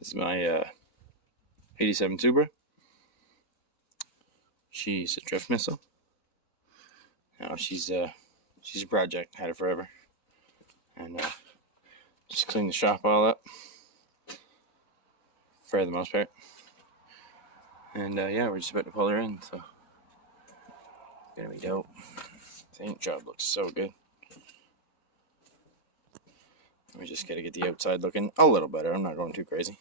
This is my 87 Supra. She's a drift missile. Now she's a project. Had it forever, and just clean the shop all up for the most part. And yeah, we're just about to pull her in, so it's gonna be dope. The paint job looks so good. We just gotta get the outside looking a little better. I'm not going too crazy.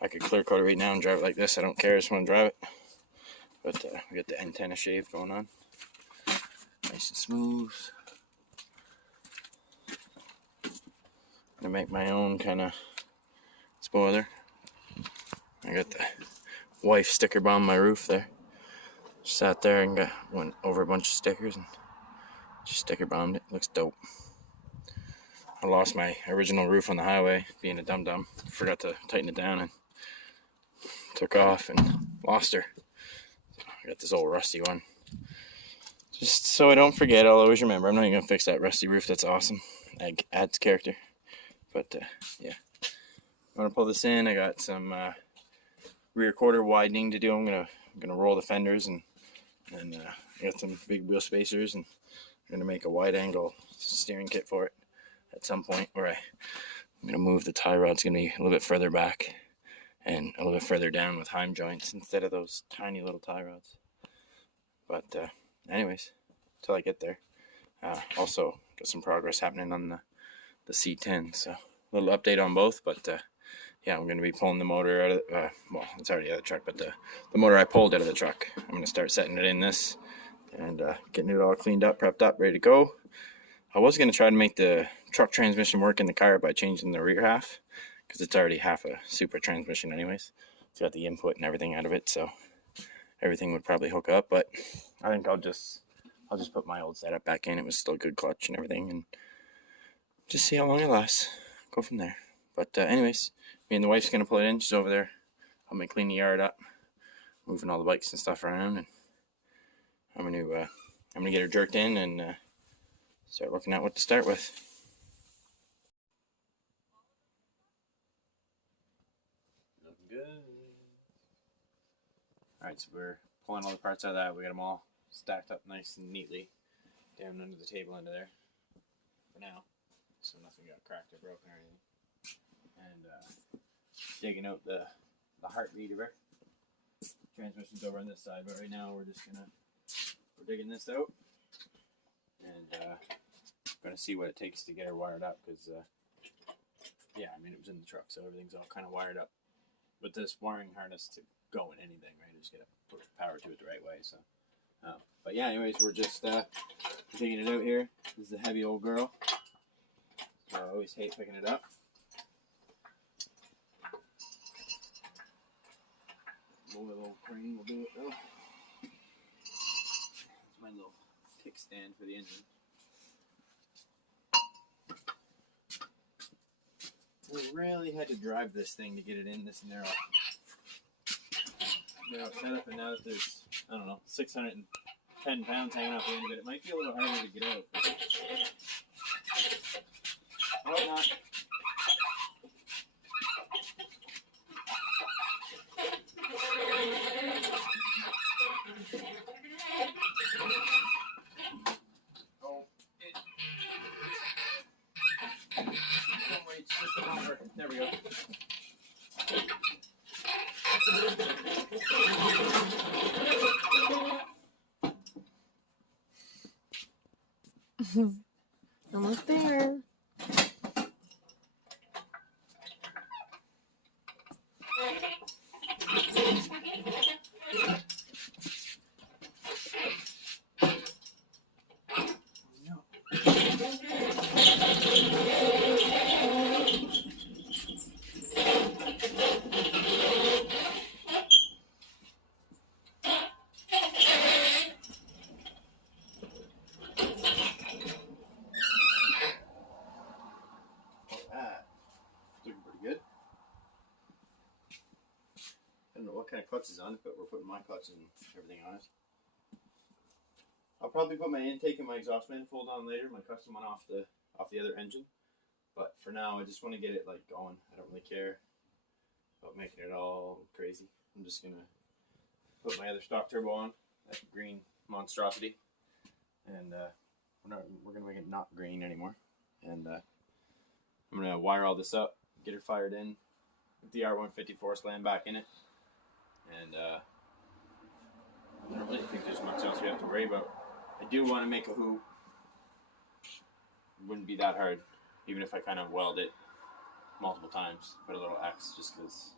I could clear coat it right now and drive it like this. I don't care. I just want to drive it. But we got the antenna shave going on. Nice and smooth. I'm gonna make my own kind of spoiler. I got the wife sticker bomb my roof there. Sat there and went over a bunch of stickers and just sticker bombed it. Looks dope. I lost my original roof on the highway, being a dum-dum. Forgot to tighten it down and took off and lost her. I got this old rusty one. Just so I don't forget, I'll always remember. I'm not even going to fix that rusty roof. That's awesome. That adds character. But yeah. I'm going to pull this in. I got some rear quarter widening to do. I'm gonna roll the fenders and I got some big wheel spacers, and I'm going to make a wide angle steering kit for it at some point, where I'm going to move the tie rod's going to be a little bit further back and a little bit further down with heim joints instead of those tiny little tie rods. But anyways, until I get there, also got some progress happening on the C10, so a little update on both. But yeah, I'm going to be pulling the motor out of well, it's already out of the truck, but the motor I pulled out of the truck, I'm going to start setting it in this and getting it all cleaned up, prepped up, ready to go. I was going to try to make the truck transmission work in the car by changing the rear half, because it's already half a Supra transmission anyways. It's got the input and everything out of it, so everything would probably hook up. But I think I'll just put my old setup back in. It was still good clutch and everything, and just see how long it lasts. Go from there. But anyways, me and the wife's going to pull it in. She's over there helping me clean the yard up, moving all the bikes and stuff around, and I'm gonna get her jerked in and start looking at what to start with. Looking good. Alright, so we're pulling all the parts out of that. We got them all stacked up nice and neatly down under the table under there for now, so nothing got cracked or broken or anything. And digging out the heartbeat of her. Transmission's over on this side, but right now we're digging this out and gonna see what it takes to get her wired up, because yeah, I mean, it was in the truck, so everything's all kind of wired up with this wiring harness to go in anything, right? Just gotta put power to it the right way. So but yeah, anyways, we're just digging it out here. This is a heavy old girl, so I always hate picking it up. Little crane will do it though. That's my little kickstand for the engine. We really had to drive this thing to get it in this narrow setup, and now that there's, I don't know, 610 pounds hanging off the end of it, it might be a little harder to get out. Oh, not. There we go. Almost there. I don't know what kind of clutch is on it, but we're putting my clutch and everything on it. I'll probably put my intake and my exhaust manifold on later, my custom one off the other engine. But for now, I just want to get it like going. I don't really care about making it all crazy. I'm just gonna put my other stock turbo on, that green monstrosity, and we're gonna make it not green anymore. And I'm gonna wire all this up, get her fired in, with the R150 force land back in it, and I don't really think there's much else we have to worry about. I do want to make a hoop. It wouldn't be that hard, even if I kind of weld it multiple times, put a little X, just because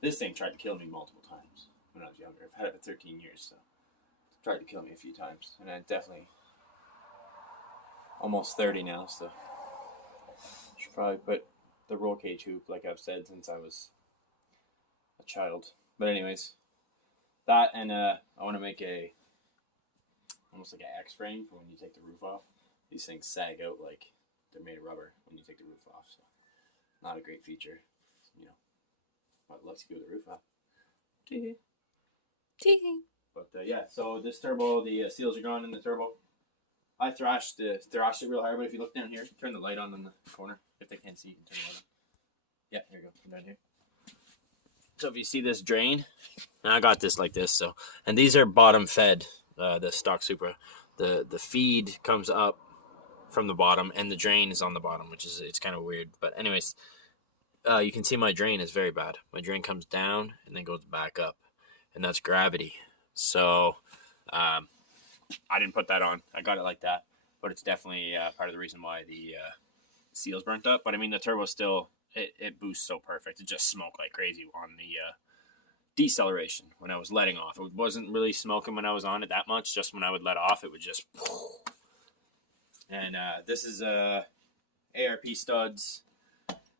this thing tried to kill me multiple times when I was younger. I've had it for 13 years, so it's tried to kill me a few times, and I'm definitely almost 30 now, so should probably put the roll cage hoop, like I've said since I was a child. But anyways, that, and I want to make almost like an X frame for when you take the roof off. These things sag out like they're made of rubber when you take the roof off, so not a great feature, you know. But it looks good with the roof off. But yeah, so this turbo, the seals are gone in the turbo. I thrashed it real hard, but if you look down here, turn the light on in the corner. If they can't see, you can turn the light on. Yeah, there you go. Come down here. So if you see this drain, and I got this like this, so, and these are bottom fed, the stock Supra. The feed comes up from the bottom, and the drain is on the bottom, it's kind of weird. But anyways, you can see my drain is very bad. My drain comes down and then goes back up, and that's gravity. So I didn't put that on. I got it like that, but it's definitely part of the reason why the seal's burnt up. But I mean, the turbo still, it boosts so perfect. It just smoked like crazy on the deceleration when I was letting off. It wasn't really smoking when I was on it that much. Just when I would let off, it would just. And this is ARP studs.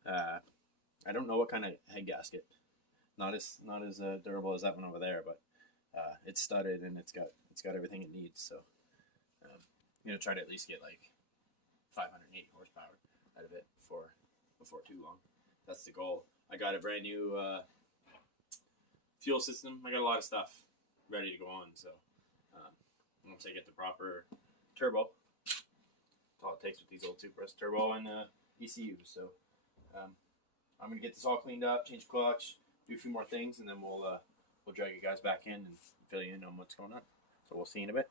I don't know what kind of head gasket. Not as durable as that one over there, but it's studded and it's got everything it needs. So I'm gonna try to at least get like 580 horsepower out of it before too long. That's the goal. I got a brand new fuel system. I got a lot of stuff ready to go on. So once I get the proper turbo, that's all it takes with these old Supras, turbo and ECU. So I'm gonna get this all cleaned up, change the clutch, do a few more things, and then we'll drag you guys back in and fill you in on what's going on. So we'll see you in a bit.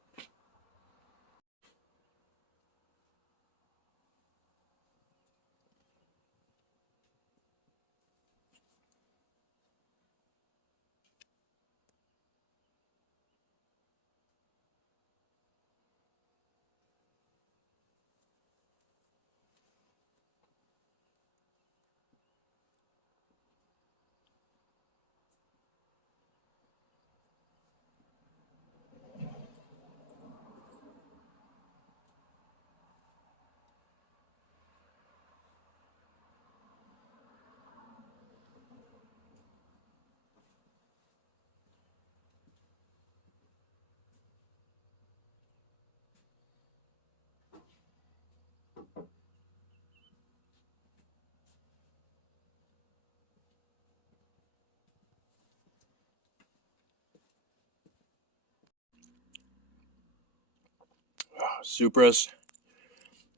Supras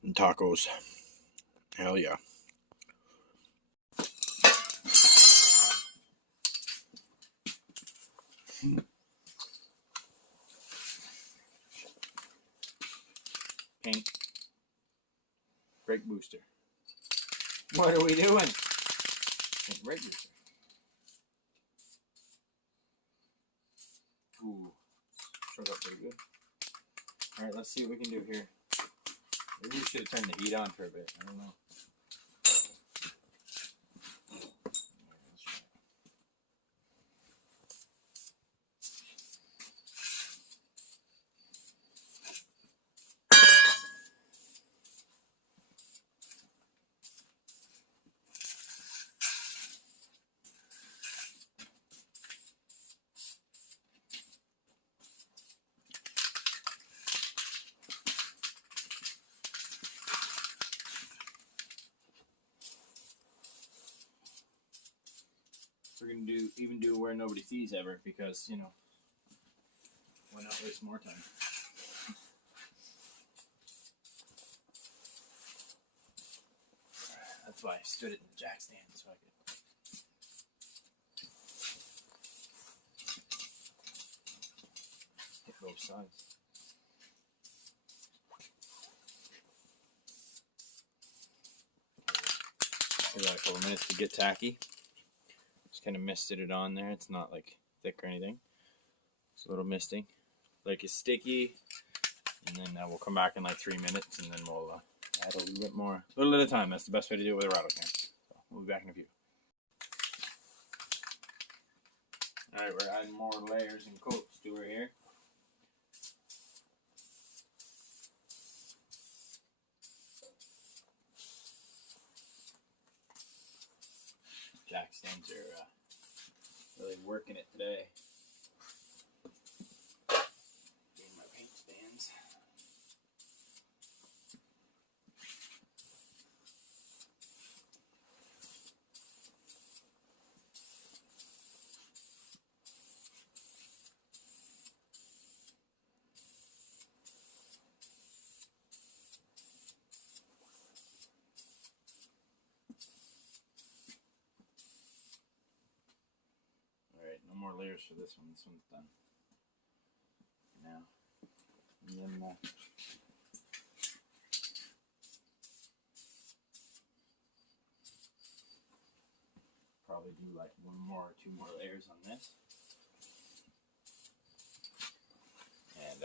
and tacos. Hell yeah. Paint. Brake booster. What are we doing? Brake booster. Ooh. Shows up pretty good. Alright, let's see what we can do here. Maybe we should have turned the heat on for a bit. I don't know. We're gonna do where nobody sees ever, because why not waste more time? That's why I stood it in the jack stand so I could both sides. Give that a couple minutes to get tacky. Just kind of misted it on there. It's not like thick or anything. It's a little misty. Like it's sticky. And then we'll come back in like 3 minutes and then we'll add a little bit more. A little at a time. That's the best way to do it with a rattle can. So we'll be back in a few. Alright, we're adding more layers and coats to her here. Jack stands are really working it today. Doing my paint stands. Alright, no more layers for this one. This one's done. Now, and then probably do like one more or two more layers on this. And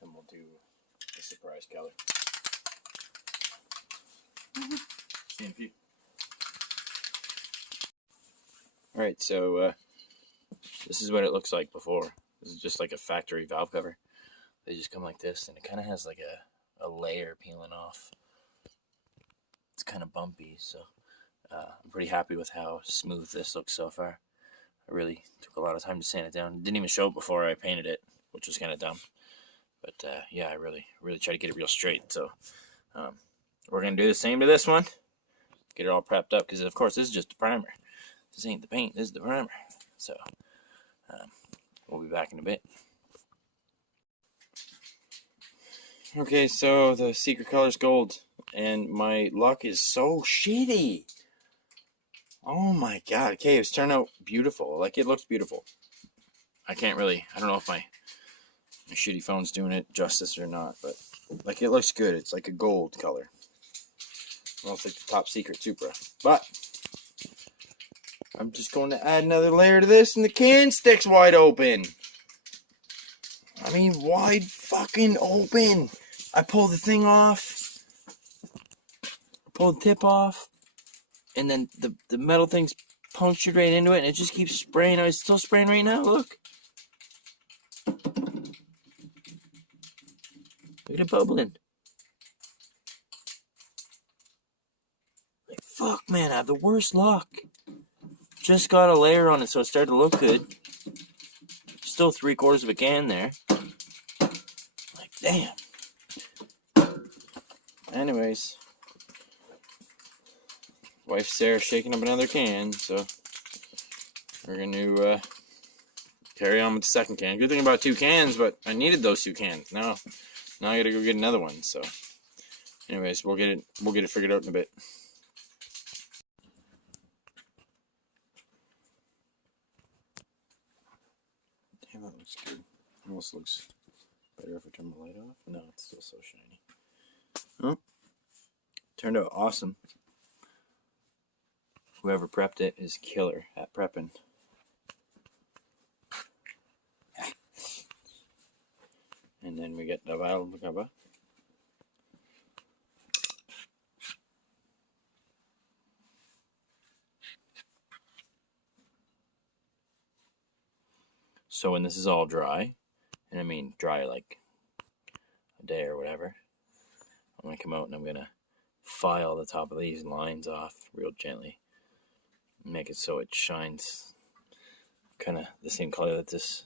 then we'll do the surprise color. See you in a few. Alright, so this is what it looks like before. This is just like a factory valve cover. They just come like this, and it kind of has like a layer peeling off. It's kind of bumpy, so I'm pretty happy with how smooth this looks so far. I really took a lot of time to sand it down. It didn't even show up before I painted it, which was kind of dumb. But yeah, I really tried to get it real straight. So we're going to do the same to this one. Get it all prepped up, because of course this is just a primer. This ain't the paint, this is the primer. So we'll be back in a bit. Okay, so the secret color is gold, and my luck is so shitty. Oh my god. Okay, it's turned out beautiful. Like, it looks beautiful. I don't know if my shitty phone's doing it justice or not, but like, it looks good. It's like a gold color. Well, it's like the top secret Supra. But I'm just going to add another layer to this, and the can sticks wide open. I mean, wide fucking open. I pulled the thing off. Pulled the tip off. And then the metal thing's punctured right into it, and it just keeps spraying. It's still spraying right now, look. Look at it bubbling. Like, fuck, man, I have the worst luck. Just got a layer on it, so it started to look good. Still 3/4 of a can there. Like, damn. Anyways. Wife Sarah shaking up another can, so we're going to carry on with the second can. Good thing about 2 cans, but I needed those 2 cans. Now I got to go get another one. So, anyways, we'll get it figured out in a bit. Damn, that looks good. Almost looks better if I turn the light off. No, it's still so shiny. Oh, turned out awesome. Whoever prepped it is killer at prepping. And then we get the valve cover. So when this is all dry, and I mean dry like a day or whatever, I'm going to come out and I'm going to file the top of these lines off real gently. Make it so it shines kind of the same color that this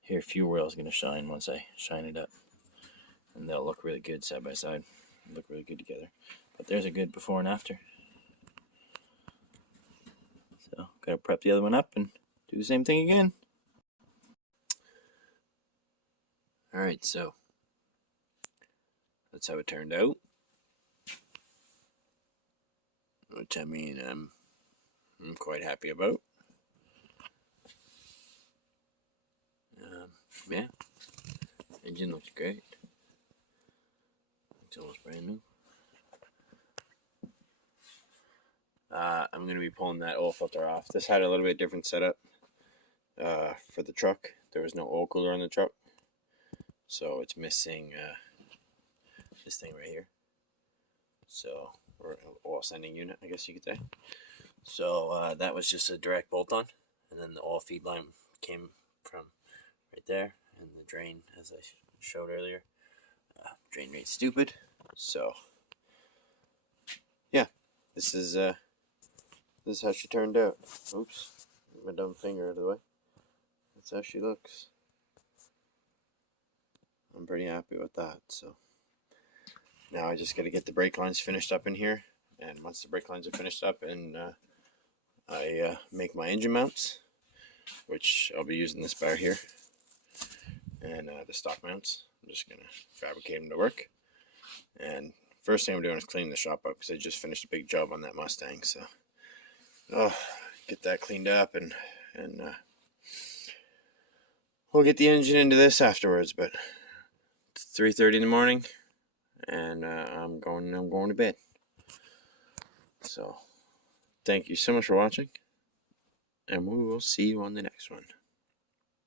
here fuel rail is going to shine once I shine it up. And they'll look really good side by side. Look really good together. But there's a good before and after. So, gotta prep the other one up and do the same thing again. Alright, so that's how it turned out. Which, I mean, I'm quite happy about. Yeah, engine looks great. It's almost brand new. I'm going to be pulling that oil filter off. This had a little bit different setup for the truck. There was no oil cooler on the truck, so it's missing this thing right here. So, or oil sending unit, I guess you could say. So that was just a direct bolt-on, and then the oil feed line came from right there, and the drain, as I showed earlier, drain rate's stupid. So yeah, this is how she turned out. Oops, get my dumb finger out of the way. That's how she looks. I'm pretty happy with that. So now I just got to get the brake lines finished up in here, and once the brake lines are finished up, and I make my engine mounts, which I'll be using this bar here, and the stock mounts. I'm just gonna fabricate them to work. And first thing I'm doing is cleaning the shop up because I just finished a big job on that Mustang. So, get that cleaned up, and we'll get the engine into this afterwards. But it's 3:30 in the morning, and I'm going to bed. So, thank you so much for watching, and we will see you on the next one.